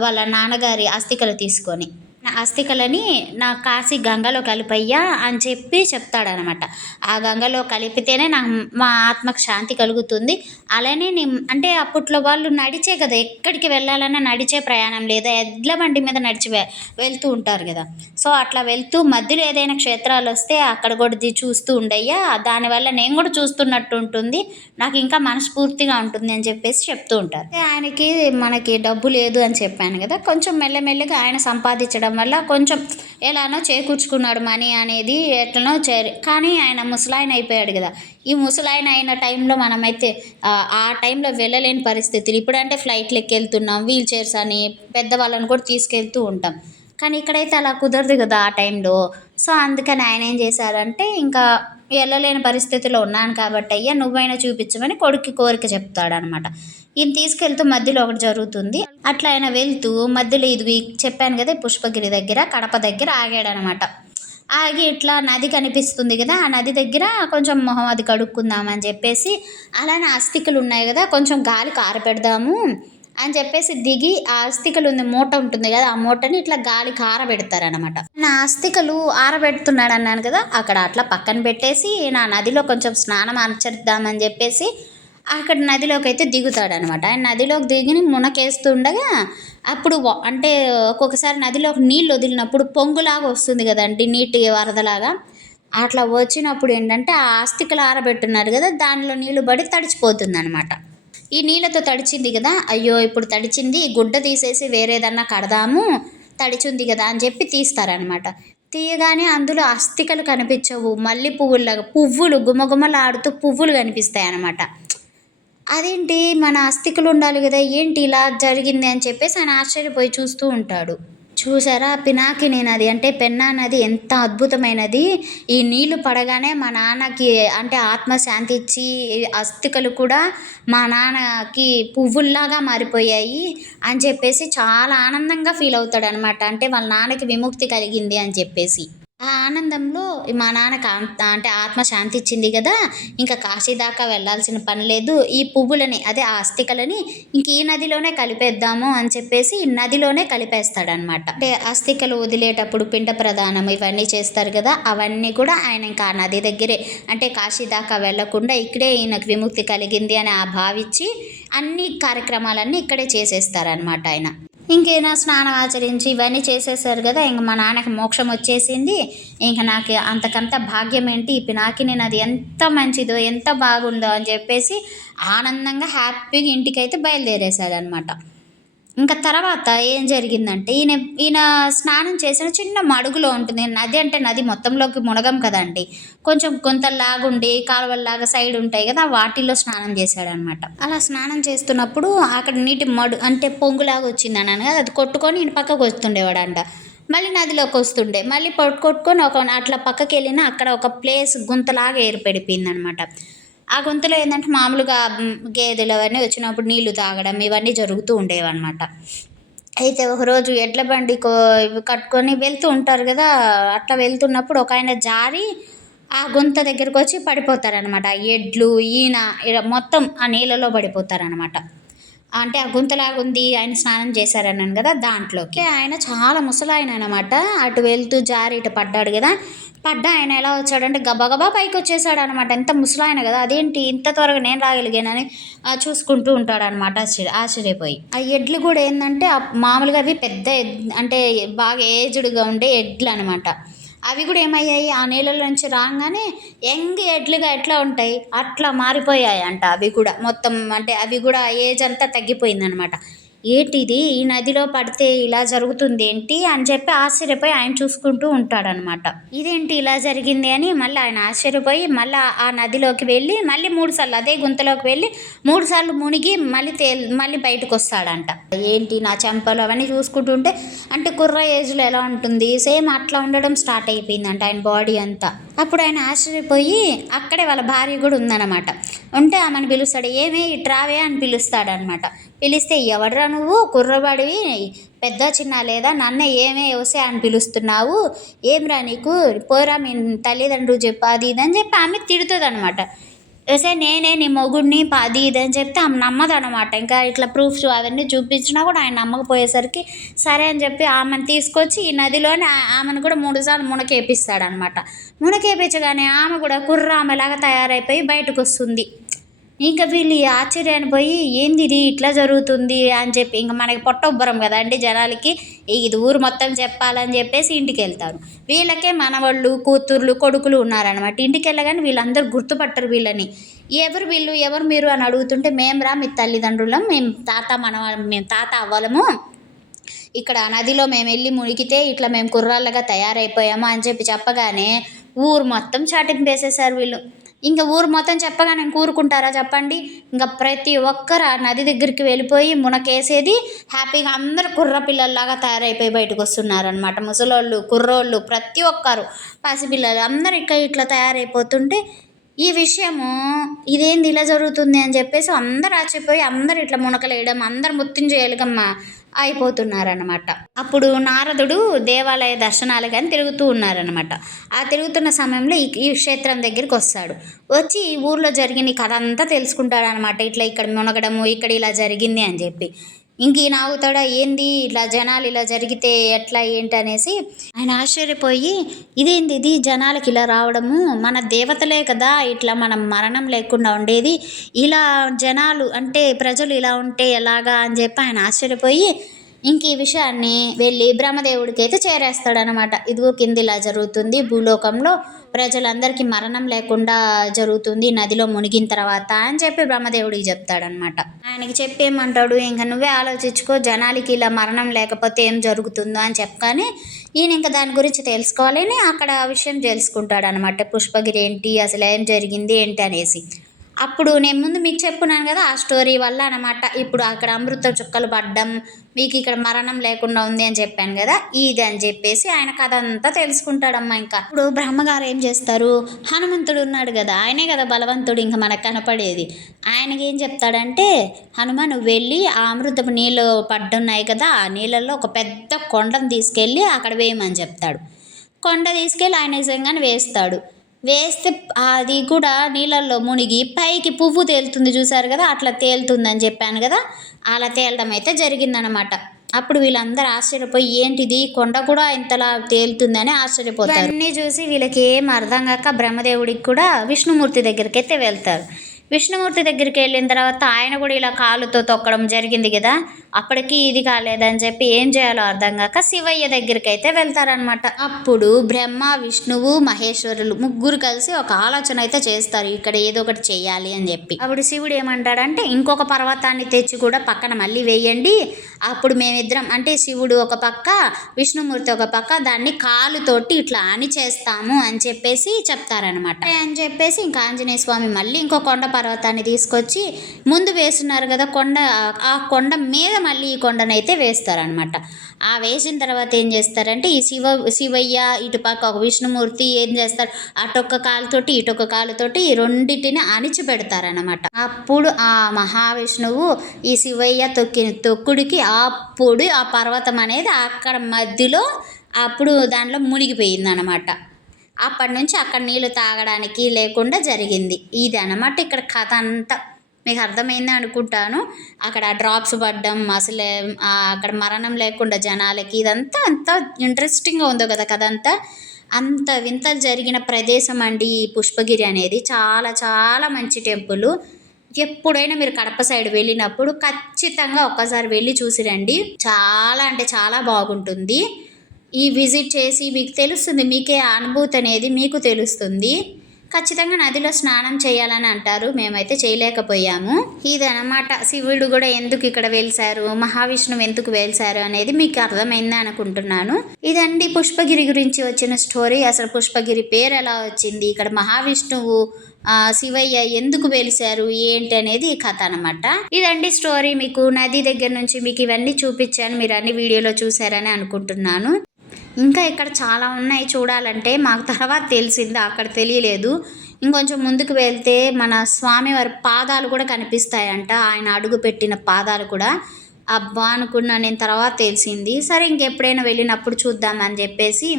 వాళ్ళ నాన్నగారి అస్థికలు తీసుకొని, నా అస్థికలని నా కాశీ గంగలో కలిపయ్యా అని చెప్పి చెప్తాడనమాట. ఆ గంగలో కలిపితేనే నాకు మా ఆత్మకు శాంతి కలుగుతుంది. అలానే అంటే అప్పట్లో వాళ్ళు నడిచే కదా, ఎక్కడికి వెళ్ళాలన్నా నడిచే ప్రయాణం లేదా ఎడ్ల బండి మీద నడిచి వెళ్తూ ఉంటారు కదా. సో అట్లా వెళ్తూ మధ్యలో ఏదైనా క్షేత్రాలు వస్తే అక్కడ కూడా చూస్తూ ఉండయ్యా, దానివల్ల నేను కూడా చూస్తున్నట్టు ఉంటుంది, నాకు ఇంకా మనస్ఫూర్తిగా ఉంటుంది అని చెప్పేసి చెప్తూ ఉంటారు. ఆయనకి మనకి డబ్బు లేదు అని చెప్పాను కదా, కొంచెం మెల్లమెల్లగా ఆయన సంపాదించడం వల్ల కొంచెం ఎలానో చేకూర్చుకున్నాడు మనీ అనేది, ఎట్లనో కానీ ఆయన ముసలాయన అయిపోయాడు కదా. ఈ ముసలాయన అయిన టైంలో మనమైతే ఆ టైంలో వెళ్ళలేని పరిస్థితులు. ఇప్పుడంటే ఫ్లైట్లు ఎక్కెళ్తున్నాం, వీల్ చైర్స్ అని పెద్దవాళ్ళని కూడా తీసుకెళ్తూ ఉంటాం. కానీ ఇక్కడైతే అలా కుదరదు కదా ఆ టైంలో. సో అందుకని ఆయన ఏం చేశారంటే, ఇంకా వెళ్ళలేని పరిస్థితిలో ఉన్నాను కాబట్టి అయ్యా నువ్వైనా చూపించమని కొడుక్కి కోరిక చెప్తాడనమాట. ఈయన తీసుకెళ్తూ మధ్యలో ఒకటి జరుగుతుంది. అట్లా ఆయన వెళ్తూ మధ్యలో ఇది చెప్పాను కదా, పుష్పగిరి దగ్గర కడప దగ్గర ఆగాడనమాట. ఆగి ఇట్లా నది కనిపిస్తుంది కదా, ఆ నది దగ్గర కొంచెం మొహం అది కడుక్కుందామని చెప్పేసి, అలానే అస్థికలు ఉన్నాయి కదా కొంచెం గాలికి ఆరబెడదాము అని చెప్పేసి దిగి, ఆ అస్థికలు ఉంది మూట ఉంటుంది కదా, ఆ మూటని ఇట్లా గాలికి ఆరబెడతారనమాట. నా అస్థికలు ఆరబెడుతున్నాడు అన్నాను కదా, అక్కడ అట్లా పక్కన పెట్టేసి నా నదిలో కొంచెం స్నానం ఆచరిద్దామని చెప్పేసి అక్కడ నదిలోకి అయితే దిగుతాడనమాట. ఆయన నదిలోకి దిగి మునకేస్తుండగా అప్పుడు అంటే ఒక్కొక్కసారి నదిలోకి నీళ్ళు వదిలినప్పుడు పొంగులాగా వస్తుంది కదండి, నీటి వరదలాగా. అట్లా వచ్చినప్పుడు ఏంటంటే ఆ అస్థికలు ఆరబెట్టున్నారు కదా, దానిలో నీళ్ళు పడి తడిచిపోతుంది అనమాట. ఈ నీళ్ళతో తడిచింది కదా, అయ్యో ఇప్పుడు తడిచింది, గుడ్డ తీసేసి వేరేదన్నా కడదాము, తడిచింది కదా అని చెప్పి తీస్తారనమాట. తీయగానే అందులో అస్థికలు కనిపించవు, మల్లె పువ్వులాగా పువ్వులు గుమగుమలాడుతూ పువ్వులు కనిపిస్తాయి అనమాట. అదేంటి మన అస్థికలు ఉండాలి కదా, ఏంటి ఇలా జరిగింది అని చెప్పేసి ఆయన ఆశ్చర్యపోయి చూస్తూ ఉంటాడు. చూసారా పినాకిని నది అంటే పెన్నా నది ఎంత అద్భుతమైనది. ఈ నీళ్లు పడగానే మా నాన్నకి అంటే ఆత్మ శాంతి ఇచ్చి అస్థికలు కూడా మా నాన్నకి పువ్వుల్లాగా మారిపోయాయి అని చెప్పేసి చాలా ఆనందంగా ఫీల్ అవుతాడు అనమాట. అంటే వాళ్ళ నాన్నకి విముక్తి కలిగింది అని చెప్పేసి. ఆ ఆనందంలో మా నాన్నకి అంటే ఆత్మ శాంతి ఇచ్చింది కదా, ఇంకా కాశీ దాకా వెళ్ళాల్సిన పని లేదు, ఈ పువ్వులని అదే ఆ అస్థికలని ఇంక ఈ నదిలోనే కలిపేద్దాము అని చెప్పేసి ఈ నదిలోనే కలిపేస్తాడనమాట. అంటే అస్థికలు వదిలేటప్పుడు పిండ ప్రదానం ఇవన్నీ చేస్తారు కదా, అవన్నీ కూడా ఆయన ఇంకా ఆ నది దగ్గరే అంటే కాశీ దాకా వెళ్ళకుండా ఇక్కడే ఈయనకు విముక్తి కలిగింది అని భావించి అన్ని కార్యక్రమాలన్నీ ఇక్కడే చేసేస్తారనమాట ఆయన. ఇంకేనా స్నానం ఆచరించి ఇవన్నీ చేసేసారు కదా, ఇంక మా నాన్నకి మోక్షం వచ్చేసింది, ఇంక నాకు అంతకంత భాగ్యం ఏంటి, ఈ పినాకిని నది ఎంత మంచిదో ఎంత బాగుందో అని చెప్పేసి ఆనందంగా హ్యాపీగా ఇంటికైతే బయలుదేరేశాడనమాట. ఇంకా తర్వాత ఏం జరిగిందంటే, ఈయన స్నానం చేసిన చిన్న మడుగులో ఉంటుంది నది. అంటే నది మొత్తంలోకి మునగం కదండి, కొంచెం గుంతల్లాగుండి కాలువల్లాగా సైడ్ ఉంటాయి కదా, వాటిల్లో స్నానం చేశాడనమాట. అలా స్నానం చేస్తున్నప్పుడు అక్కడ నీటి అంటే పొంగులాగా వచ్చింది అన్నాను కదా, అది కొట్టుకొని ఈయన పక్కకు వస్తుండేవాడంట. మళ్ళీ నదిలోకి వస్తుండే, మళ్ళీ కొట్టుకొని అట్లా పక్కకి వెళ్ళినా అక్కడ ఒక ప్లేస్ గుంతలాగా ఏర్పడిపోయింది అనమాట. ఆ గుంతలో ఏంటంటే మామూలుగా గేదెలు అవన్నీ వచ్చినప్పుడు నీళ్లు తాగడం ఇవన్నీ జరుగుతూ ఉండేవన్నమాట. అయితే ఒకరోజు ఎడ్ల బండి కట్టుకొని వెళ్తూ ఉంటారు కదా, అట్లా వెళ్తున్నప్పుడు ఒక ఆయన జారి ఆ గుంత దగ్గరకు వచ్చి పడిపోతారనమాట. ఎడ్లు ఈయన మొత్తం ఆ నీళ్ళలో పడిపోతారనమాట. అంటే ఆ గుంతలాగుంది ఆయన స్నానం చేశారన్నాను కదా దాంట్లోకి. ఆయన చాలా ముసలాయన అనమాట. అటు వెళ్తూ జారి ఇటు పడ్డాడు కదా, ఆయన ఎలా వచ్చాడంటే గబగబా పైకి వచ్చేసాడు అనమాట. ఎంత ముసలాయన కదా, అదేంటి ఇంత త్వరగా నేను రాగలిగానని చూసుకుంటూ ఉంటాడనమాట ఆశ్చర్యపోయి. ఆ ఎడ్లు కూడా ఏంటంటే మామూలుగా అవి పెద్ద అంటే బాగా ఏజ్డ్గా ఉండే ఎడ్లు అనమాట. అవి కూడా ఏమయ్యాయి, ఆ నీళ్ళలో నుంచి రాగానే యంగ్ ఎడ్లుగా ఎట్లా ఉంటాయి అట్లా మారిపోయాయి అంట. అవి కూడా మొత్తం అంటే అవి కూడా ఏజ్ అంతా తగ్గిపోయిందనమాట. ఏంటిది ఈ నదిలో పడితే ఇలా జరుగుతుంది ఏంటి అని చెప్పి ఆశ్చర్యపోయి ఆయన చూసుకుంటూ ఉంటాడనమాట. ఇదేంటి ఇలా జరిగింది అని మళ్ళీ ఆయన ఆశ్చర్యపోయి మళ్ళీ ఆ నదిలోకి వెళ్ళి మళ్ళీ 3 సార్లు అదే గుంతలోకి వెళ్ళి 3 సార్లు మునిగి మళ్ళీ బయటకు వస్తాడంట. ఏంటి నా చెంపలు అవన్నీ చూసుకుంటుంటే అంటే కుర్ర ఏజ్లో ఎలా ఉంటుంది సేమ్ అట్లా ఉండడం స్టార్ట్ అయిపోయిందంట ఆయన బాడీ అంతా. అప్పుడు ఆయన ఆశ్చర్యపోయి అక్కడే వాళ్ళ భార్య కూడా ఉందన్నమాట. ఉంటే ఆమెను పిలుస్తాడు, ఏమే ఇట్రావే అని పిలుస్తాడనమాట. పిలిస్తే ఎవడ్రా నువ్వు కుర్రబడివి, పెద్ద చిన్న లేదా, నన్ను ఏమే వసే అని పిలుస్తున్నావు, ఏమిరా నీకు, పోరా మీ తల్లిదండ్రులు చెప్పు అది ఇది అని చెప్పి ఆమె తిడుతుంది అనమాట. వసే నేనే నీ మొగుడిని అది ఇది అని చెప్తే ఆమె నమ్మదనమాట. ఇంకా ఇట్లా ప్రూఫ్స్ అవన్నీ చూపించినా కూడా ఆయన నమ్మకపోయేసరికి సరే అని చెప్పి ఆమెను తీసుకొచ్చి ఈ నదిలోనే ఆమెను కూడా 3 సార్లు మునకేపిస్తాడనమాట. మునకేపించగానే ఆమె కూడా కుర్ర ఆమెలాగా తయారైపోయి బయటకు వస్తుంది. ఇంకా వీళ్ళు ఆశ్చర్యాన్ని పోయి ఏంది ఇది ఇట్లా జరుగుతుంది అని చెప్పి ఇంకా మనకి పొట్టొబ్బరం కదా అండి జనాలకి, ఇది ఊరు మొత్తం చెప్పాలని చెప్పేసి ఇంటికి వెళ్తారు. వీళ్ళకే మనవాళ్ళు కూతుర్లు కొడుకులు ఉన్నారనమాట. ఇంటికి వెళ్ళగానే వీళ్ళందరూ గుర్తుపట్టరు వీళ్ళని. ఎవరు వీళ్ళు ఎవరు మీరు అని అడుగుతుంటే మేము రా మీ తల్లిదండ్రులం, మేము తాత అవ్వలము, ఇక్కడ నదిలో మేము వెళ్ళి మునిగితే ఇట్లా మేము కుర్రాళ్ళగా తయారైపోయాము అని చెప్పి చెప్పగానే ఊరు మొత్తం చాటింపేసేసారు వీళ్ళు. ఇంకా ఊరు మొత్తం చెప్పగానే ఊరుకుంటారా చెప్పండి. ఇంకా ప్రతి ఒక్కరు ఆ నది దగ్గరికి వెళ్ళిపోయి మునకేసేది హ్యాపీగా అందరు కుర్ర పిల్లల్లాగా తయారైపోయి బయటకు వస్తున్నారనమాట. ముసలోళ్ళు కుర్రోళ్ళు ప్రతి ఒక్కరు పసిపిల్లలు అందరు ఇట్లా తయారైపోతుంటే ఈ విషయము ఇదేంది ఇలా జరుగుతుంది అని చెప్పేసి అందరు ఆశ్చర్యపోయి అందరు ఇట్లా మునకలేయడం అందరు మృత్యుంజయులుగా అయిపోతున్నారనమాట. అప్పుడు నారదుడు దేవాలయ దర్శనాలు కానీ తిరుగుతూ ఉన్నారనమాట. ఆ తిరుగుతున్న సమయంలో ఈ క్షేత్రం దగ్గరికి వస్తాడు. వచ్చి ఈ ఊర్లో జరిగిన కథ అంతా తెలుసుకుంటాడు అనమాట. ఇట్లా ఇక్కడ మునగడము ఇక్కడ ఇలా జరిగింది అని చెప్పి ఇంక ఈయన ఆగుతాడా ఏంది ఇట్లా జనాలు ఇలా జరిగితే ఎట్లా ఏంటి అనేసి ఆయన ఆశ్చర్యపోయి ఇదేంది ఇది జనాలకి ఇలా రావడము, మన దేవతలే కదా ఇట్లా మనం మరణం లేకుండా ఉండేది, ఇలా జనాలు అంటే ప్రజలు ఇలా ఉంటే ఎలాగా అని చెప్పి ఆయన ఆశ్చర్యపోయి ఇంక ఈ విషయాన్ని వెళ్ళి బ్రహ్మదేవుడికి అయితే చేరేస్తాడనమాట. ఇదిగో కింద ఇలా జరుగుతుంది, భూలోకంలో ప్రజలందరికీ మరణం లేకుండా జరుగుతుంది నదిలో మునిగిన తర్వాత అని చెప్పి బ్రహ్మదేవుడికి చెప్తాడనమాట. ఆయనకి చెప్పేమంటాడు, ఇంకా నువ్వే ఆలోచించుకో జనాలకి ఇలా మరణం లేకపోతే ఏం జరుగుతుందో అని చెప్పగానే ఈయన ఇంకా దాని గురించి తెలుసుకోవాలని అక్కడ ఆ విషయం తెలుసుకుంటాడనమాట. పుష్పగిరి ఏంటి అసలు ఏం జరిగింది ఏంటి అనేసి. అప్పుడు నేను ముందు మీకు చెప్పున్నాను కదా ఆ స్టోరీ వల్ల అనమాట. ఇప్పుడు అక్కడ అమృత చుక్కలు పడ్డం మీకు ఇక్కడ మరణం లేకుండా ఉంది అని చెప్పాను కదా, ఇది అని చెప్పేసి ఆయన కథ అంతా తెలుసుకుంటాడమ్మా. ఇంకా ఇప్పుడు బ్రహ్మగారు ఏం చేస్తారు, హనుమంతుడు ఉన్నాడు కదా ఆయనే కదా బలవంతుడు ఇంకా మనకు కనపడేది. ఆయనకి ఏం చెప్తాడంటే హనుమ నువ్వు వెళ్ళి ఆ అమృతపు నీళ్ళు పడ్డున్నాయి కదా ఆ నీళ్ళల్లో ఒక పెద్ద కొండను తీసుకెళ్ళి అక్కడ వేయమని చెప్తాడు. కొండ తీసుకెళ్ళి ఆయన నిజంగానే వేస్తాడు. వేస్తే అది కూడా నీళ్ళల్లో మునిగి పైకి పువ్వు తేలుతుంది చూసారు కదా, అట్లా తేలుతుందని చెప్పాను కదా, అలా తేలడం అయితే జరిగిందనమాట. అప్పుడు వీళ్ళందరూ ఆశ్చర్యపోయి ఏంటిది కొండ కూడా ఇంతలా తేలుతుందని ఆశ్చర్యపోతారు. అన్నీ చూసి వీళ్ళకి ఏం అర్థం కాక బ్రహ్మదేవుడికి కూడా విష్ణుమూర్తి దగ్గరికి అయితే వెళ్తారు. విష్ణుమూర్తి దగ్గరికి వెళ్ళిన తర్వాత ఆయన కూడా ఇలా కాలుతో తొక్కడం జరిగింది కదా, అప్పటికి ఇది కాలేదని చెప్పి ఏం చేయాలో అర్థం కాక శివయ్య దగ్గరికి అయితే వెళ్తారనమాట. అప్పుడు బ్రహ్మ విష్ణువు మహేశ్వరులు ముగ్గురు కలిసి ఒక ఆలోచన అయితే చేస్తారు, ఇక్కడ ఏదో ఒకటి చెయ్యాలి అని చెప్పి. అప్పుడు శివుడు ఏమంటాడంటే ఇంకొక పర్వతాన్ని తెచ్చి కూడా పక్కన మళ్ళీ వేయండి, అప్పుడు మేమిద్దరం అంటే శివుడు ఒక పక్క విష్ణుమూర్తి ఒక పక్క దాన్ని కాలుతోటి ఇట్లా అని చేస్తాము అని చెప్పేసి చెప్తారనమాట. అని చెప్పేసి ఇంకా ఆంజనేయ స్వామి మళ్ళీ ఇంకో కొండ పర్వతాన్ని తీసుకొచ్చి ముందు వేస్తున్నారు కదా కొండ, ఆ కొండ మీద మళ్ళీ ఈ కొండనైతే వేస్తారనమాట. ఆ వేసిన తర్వాత ఏం చేస్తారంటే ఈ శివయ్య ఇటుపక్క ఒక విష్ణుమూర్తి ఏం చేస్తారు అటొక్క కాలుతోటి ఇటొక కాలుతోటి ఈ రెండింటిని అణిచి పెడతారనమాట. అప్పుడు ఆ మహావిష్ణువు ఈ శివయ్య తొక్కిన తొక్కుడికి అప్పుడు ఆ పర్వతం అనేది అక్కడ మధ్యలో అప్పుడు దానిలో మునిగిపోయింది అనమాట. అప్పటి నుంచి అక్కడ నీళ్ళు తాగడానికి లేకుండా జరిగింది. ఇది అనమాట ఇక్కడ కథ అంతా. మీకు అర్థమైంది అనుకుంటాను. అక్కడ డ్రాప్స్ పడ్డం అసలే అక్కడ మరణం లేకుండా జనాలకి ఇదంతా అంత ఇంట్రెస్టింగ్గా ఉందో కదా కథ అంతా. అంత వింత జరిగిన ప్రదేశం అండి ఈ పుష్పగిరి అనేది. చాలా చాలా మంచి టెంపుల్. ఎప్పుడైనా మీరు కడప సైడ్ వెళ్ళినప్పుడు ఖచ్చితంగా ఒక్కసారి వెళ్ళి చూసి రండి. చాలా అంటే చాలా బాగుంటుంది. ఈ విజిట్ చేసి మీకు తెలుస్తుంది, మీకే అనుభూతి అనేది మీకు తెలుస్తుంది. ఖచ్చితంగా నదిలో స్నానం చేయాలని అంటారు, మేమైతే చేయలేకపోయాము. ఇదనమాట శివుడు కూడా ఎందుకు ఇక్కడ వెలిసారు, మహావిష్ణువు ఎందుకు వెలిసారు అనేది మీకు అర్థమైందా అనుకుంటున్నాను. ఇదండి పుష్పగిరి గురించి వచ్చిన స్టోరీ. అసలు పుష్పగిరి పేరు ఎలా వచ్చింది, ఇక్కడ మహావిష్ణువు శివయ్య ఎందుకు వెలిసారు ఏంటి అనేది ఈ కథ అనమాట. ఇదండి స్టోరీ. మీకు నది దగ్గర నుంచి మీకు ఇవన్నీ చూపించాను, మీరు అన్ని వీడియోలో చూసారని అనుకుంటున్నాను. ఇంకా ఇక్కడ చాలా ఉన్నాయి చూడాలంటే, మాకు తర్వాత తెలిసింది, అక్కడ తెలియలేదు. ఇంకొంచెం ముందుకు వెళ్తే మన స్వామివారి పాదాలు కూడా కనిపిస్తాయంట, ఆయన అడుగు పెట్టిన పాదాలు కూడా. అబ్బా అనుకున్నా నేను, తర్వాత తెలిసింది. సరే ఇంకెప్పుడైనా వెళ్ళినప్పుడు చూద్దామని చెప్పేసి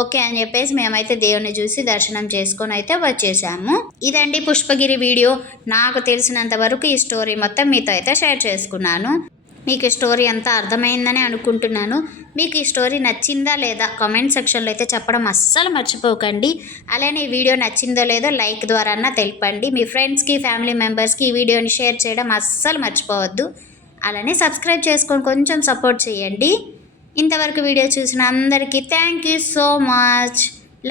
ఓకే అని చెప్పేసి మేమైతే దేవుని చూసి దర్శనం చేసుకొని అయితే వచ్చేసాము. ఇదండి పుష్పగిరి వీడియో. నాకు తెలిసినంత వరకు ఈ స్టోరీ మొత్తం మీతో అయితే షేర్ చేసుకున్నాను. మీకు ఈ స్టోరీ అంతా అర్థమైందని అనుకుంటున్నాను. మీకు ఈ స్టోరీ నచ్చిందా లేదా కామెంట్ సెక్షన్లో అయితే చెప్పడం అస్సలు మర్చిపోకండి. అలానే ఈ వీడియో నచ్చిందో లేదో లైక్ ద్వారా తెలపండి. మీ ఫ్రెండ్స్కి ఫ్యామిలీ మెంబర్స్కి ఈ వీడియోని షేర్ చేయడం అస్సలు మర్చిపోవద్దు. అలానే సబ్స్క్రైబ్ చేసుకొని కొంచెం సపోర్ట్ చేయండి. ఇంతవరకు వీడియో చూసిన అందరికీ thank you so much.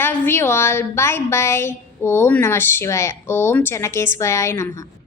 Love you all. Bye bye. Om Namah Shivaya. ఓం చెన్నకేశవాయ నమః.